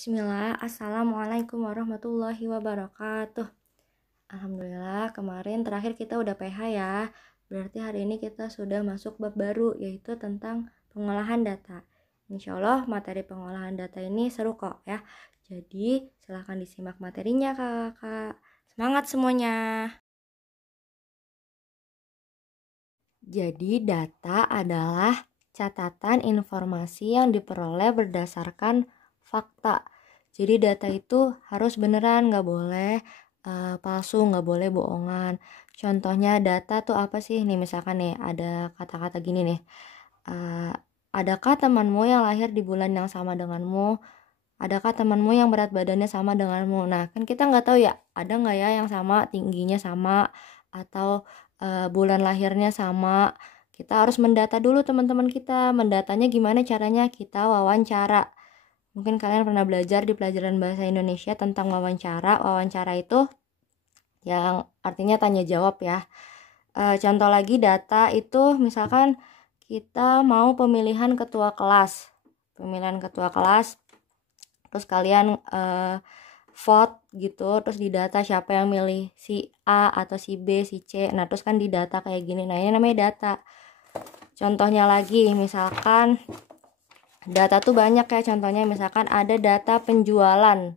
Bismillah, Assalamualaikum warahmatullahi wabarakatuh. Alhamdulillah, kemarin terakhir kita udah PH ya. Berarti hari ini kita sudah masuk bab baru, yaitu tentang pengolahan data. Insya Allah materi pengolahan data ini seru kok ya. Jadi silahkan disimak materinya kakak. Semangat semuanya. Jadi data adalah catatan informasi yang diperoleh berdasarkan fakta. Jadi data itu harus beneran, nggak boleh palsu, nggak boleh bohongan. Contohnya data tuh apa sih? Nih misalkan nih ada kata-kata gini nih. Adakah temanmu yang lahir di bulan yang sama denganmu? Adakah temanmu yang berat badannya sama denganmu? Nah, kan kita nggak tahu ya, ada nggak ya yang sama, tingginya sama, atau bulan lahirnya sama. Kita harus mendata dulu teman-teman kita. Mendatanya gimana caranya? Kita wawancara. Mungkin kalian pernah belajar di pelajaran bahasa Indonesia tentang wawancara. Wawancara itu yang artinya tanya jawab ya. Contoh lagi data itu misalkan kita mau pemilihan ketua kelas. Pemilihan ketua kelas, terus kalian vote gitu, terus didata siapa yang milih, si A atau si B, si C. Nah terus kan didata kayak gini. Nah ini namanya data. Contohnya lagi misalkan data tuh banyak ya, contohnya misalkan ada data penjualan.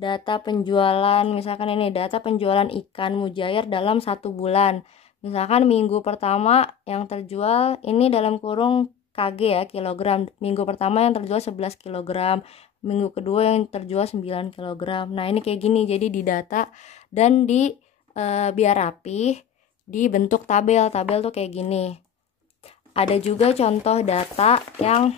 Data penjualan, misalkan ini data penjualan ikan mujair dalam 1 bulan. Misalkan minggu pertama yang terjual ini dalam kurung kg ya, kilogram. Minggu pertama yang terjual 11 kilogram. Minggu kedua yang terjual 9 kilogram. Nah ini kayak gini, jadi didata dan biar rapih dibentuk tabel. Tabel tuh kayak gini. Ada juga contoh data yang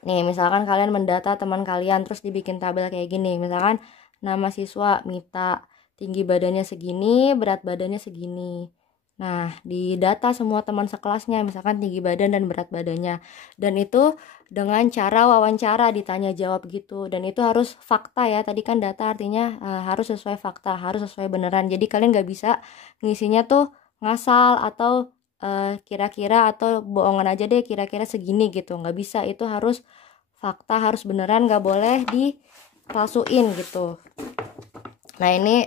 nih, misalkan kalian mendata teman kalian terus dibikin tabel kayak gini. Misalkan nama siswa Mita, tinggi badannya segini, berat badannya segini. Nah, didata semua teman sekelasnya, misalkan tinggi badan dan berat badannya. Dan itu dengan cara wawancara, ditanya jawab gitu. Dan itu harus fakta ya. Tadi kan data artinya harus sesuai fakta, harus sesuai beneran. Jadi kalian gak bisa ngisinya tuh ngasal atau kira-kira atau bohongan aja deh kira-kira segini gitu. Nggak bisa, itu harus fakta, harus beneran, nggak boleh dipalsuin gitu. Nah ini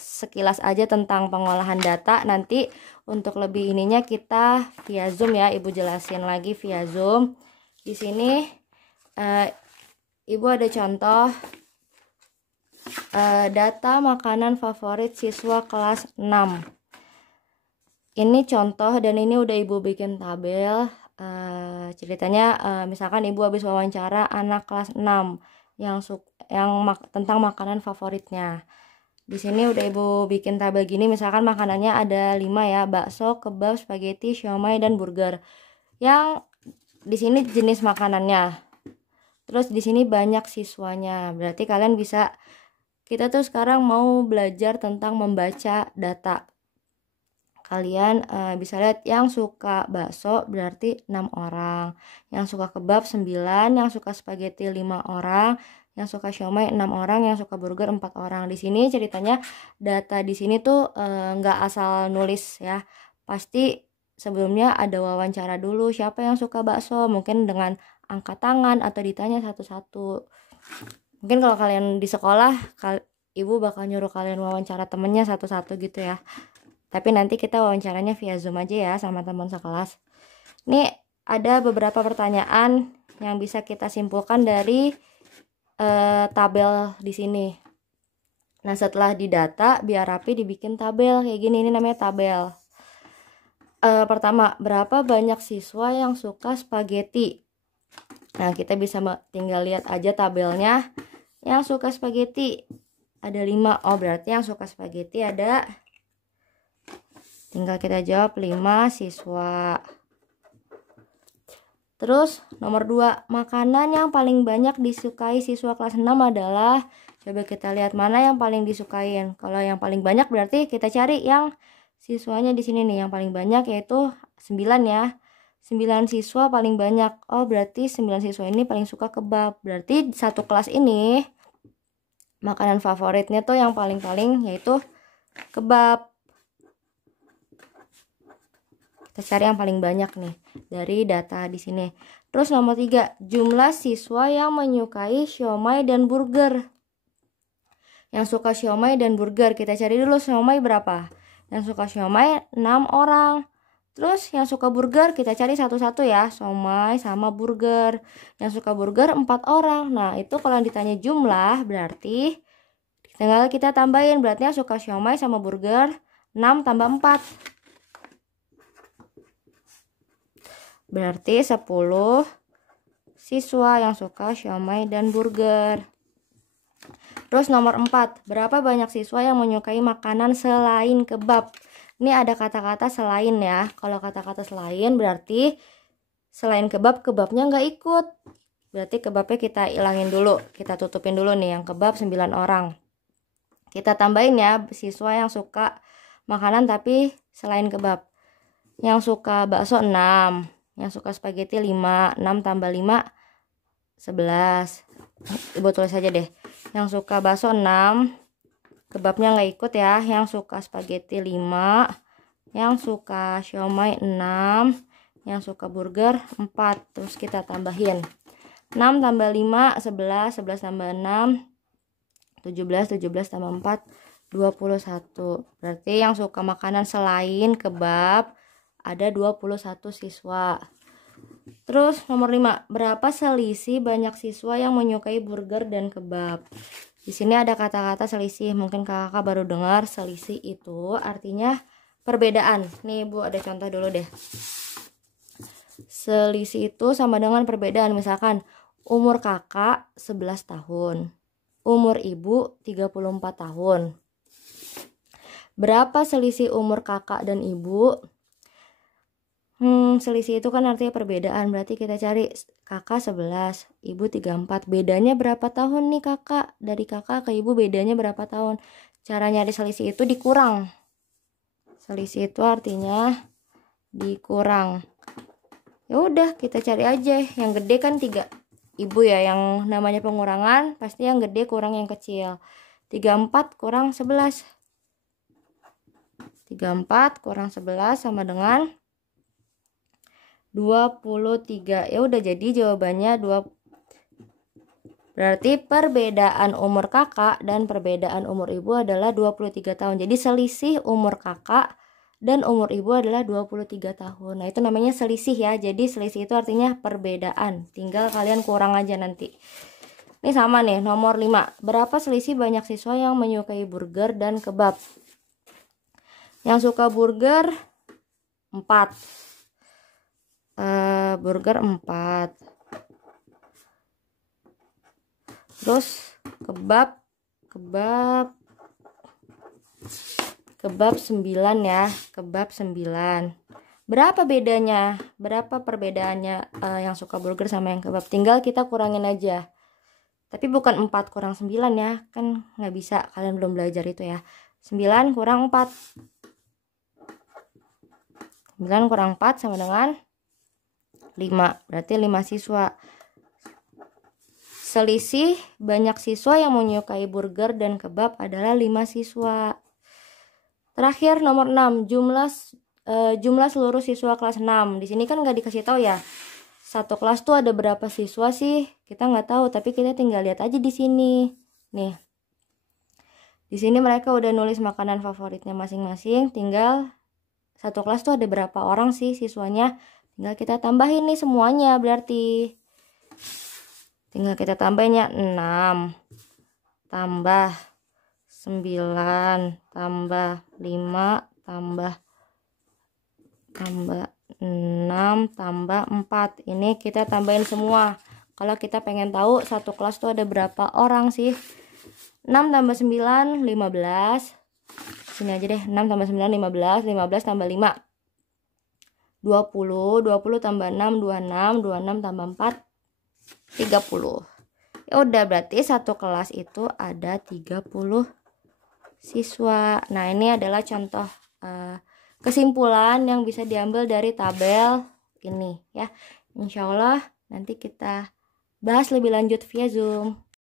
sekilas aja tentang pengolahan data. Nanti untuk lebih ininya kita via Zoom ya, Ibu jelasin lagi via Zoom. Di sini Ibu ada contoh data makanan favorit siswa kelas 6. Ini contoh dan ini udah Ibu bikin tabel. Ceritanya misalkan Ibu habis wawancara anak kelas 6 yang tentang makanan favoritnya. Di sini udah Ibu bikin tabel gini, misalkan makanannya ada 5 ya, bakso, kebab, spaghetti, siomay dan burger. Yang di sini jenis makanannya. Terus di sini banyak siswanya. Berarti kalian bisa, kita tuh sekarang mau belajar tentang membaca data. Kalian bisa lihat yang suka bakso berarti 6 orang, yang suka kebab 9, yang suka spaghetti 5 orang, yang suka siomay 6 orang, yang suka burger 4 orang. Di sini ceritanya data di sini tuh nggak asal nulis ya. Pasti sebelumnya ada wawancara dulu siapa yang suka bakso, mungkin dengan angkat tangan atau ditanya satu-satu. Mungkin kalau kalian di sekolah, Ibu bakal nyuruh kalian wawancara temennya satu-satu gitu ya. Tapi nanti kita wawancaranya via Zoom aja ya sama teman sekelas. Ini ada beberapa pertanyaan yang bisa kita simpulkan dari tabel di sini. Nah, setelah didata, biar rapi dibikin tabel kayak gini. Ini namanya tabel. Pertama, berapa banyak siswa yang suka spaghetti? Nah, kita bisa tinggal lihat aja tabelnya. Yang suka spaghetti ada 5. Oh, berarti yang suka spaghetti ada, tinggal kita jawab 5 siswa. Terus nomor 2, makanan yang paling banyak disukai siswa kelas 6 adalah, coba kita lihat mana yang paling disukain. Kalau yang paling banyak berarti kita cari yang siswanya di sini nih, yang paling banyak yaitu 9 ya. 9 siswa paling banyak. Oh, berarti 9 siswa ini paling suka kebab. Berarti satu kelas ini makanan favoritnya tuh yang paling-paling yaitu kebab. Kita cari yang paling banyak nih dari data di sini. Terus nomor 3, jumlah siswa yang menyukai siomay dan burger. Yang suka siomay dan burger, kita cari dulu siomay berapa. Yang suka siomay 6 orang. Terus yang suka burger kita cari satu-satu ya, siomay sama burger. Yang suka burger 4 orang. Nah itu kalau ditanya jumlah berarti tinggal kita tambahin. Berarti yang suka siomay sama burger 6 tambah 4. Berarti 10 siswa yang suka siomay dan burger. Terus nomor 4, berapa banyak siswa yang menyukai makanan selain kebab? Ini ada kata-kata selain ya. Kalau kata-kata selain berarti selain kebab, kebabnya nggak ikut. Berarti kebabnya kita ilangin dulu. Kita tutupin dulu nih yang kebab 9 orang. Kita tambahin ya siswa yang suka makanan tapi selain kebab. Yang suka bakso 6. Yang suka spaghetti 5. 6 tambah 5, 11. Ibu tulis aja deh. Yang suka bakso 6. Kebabnya nggak ikut ya. Yang suka spaghetti 5. Yang suka siomay 6. Yang suka burger 4. Terus kita tambahin 6 tambah 5 11. 11 tambah 6 17. 17 tambah 4 21. Berarti yang suka makanan selain kebab ada 21 siswa. Terus nomor 5, berapa selisih banyak siswa yang menyukai burger dan kebab? Di sini ada kata-kata selisih, mungkin kakak baru dengar. Selisih itu artinya perbedaan. Nih Bu, ada contoh dulu deh. Selisih itu sama dengan perbedaan. Misalkan umur kakak 11 tahun, umur ibu 34 tahun. Berapa selisih umur kakak dan ibu? Selisih itu kan artinya perbedaan. Berarti kita cari kakak 11, ibu 34. Bedanya berapa tahun nih kakak? Dari kakak ke ibu bedanya berapa tahun? Cara nyari selisih itu dikurang. Selisih itu artinya dikurang. Ya udah, kita cari aja. Yang gede kan 3. Ibu ya, yang namanya pengurangan pasti yang gede kurang yang kecil. 34 kurang 11. 34 kurang 11 sama dengan 23. Ya udah, jadi jawabannya 2. Berarti perbedaan umur kakak dan perbedaan umur ibu adalah 23 tahun. Jadi selisih umur kakak dan umur ibu adalah 23 tahun. Nah, itu namanya selisih ya. Jadi selisih itu artinya perbedaan. Tinggal kalian kurang aja nanti. Ini sama nih, nomor 5. Berapa selisih banyak siswa yang menyukai burger dan kebab? Yang suka burger 4. Burger 4. Terus kebab 9 ya. Kebab 9. Berapa bedanya? Berapa perbedaannya yang suka burger sama yang kebab? Tinggal kita kurangin aja. Tapi bukan 4 kurang 9 ya. Kan nggak bisa, kalian belum belajar itu ya. 9 kurang 4. 9 kurang 4 sama dengan 5. Berarti 5 siswa. Selisih banyak siswa yang menyukai burger dan kebab adalah 5 siswa. Terakhir nomor 6, jumlah seluruh siswa kelas 6. Di sini kan nggak dikasih tahu ya. Satu kelas tuh ada berapa siswa sih? Kita nggak tahu, tapi kita tinggal lihat aja di sini. Nih. Di sini mereka udah nulis makanan favoritnya masing-masing, tinggal satu kelas tuh ada berapa orang sih siswanya? Tinggal kita tambahin nih semuanya, berarti tinggal kita tambahinnya 6 tambah 9 tambah 5 tambah 6 tambah 4. Ini kita tambahin semua. Kalau kita pengen tahu satu kelas tuh ada berapa orang sih? 6 tambah 9 15. Sini aja deh, 6 tambah 9 15. 15 tambah 5 20. 20 tambah 6 26. 26 tambah 4 30. Ya udah, berarti satu kelas itu ada 30 siswa. Nah, ini adalah contoh kesimpulan yang bisa diambil dari tabel ini ya. Insya Allah nanti kita bahas lebih lanjut via Zoom.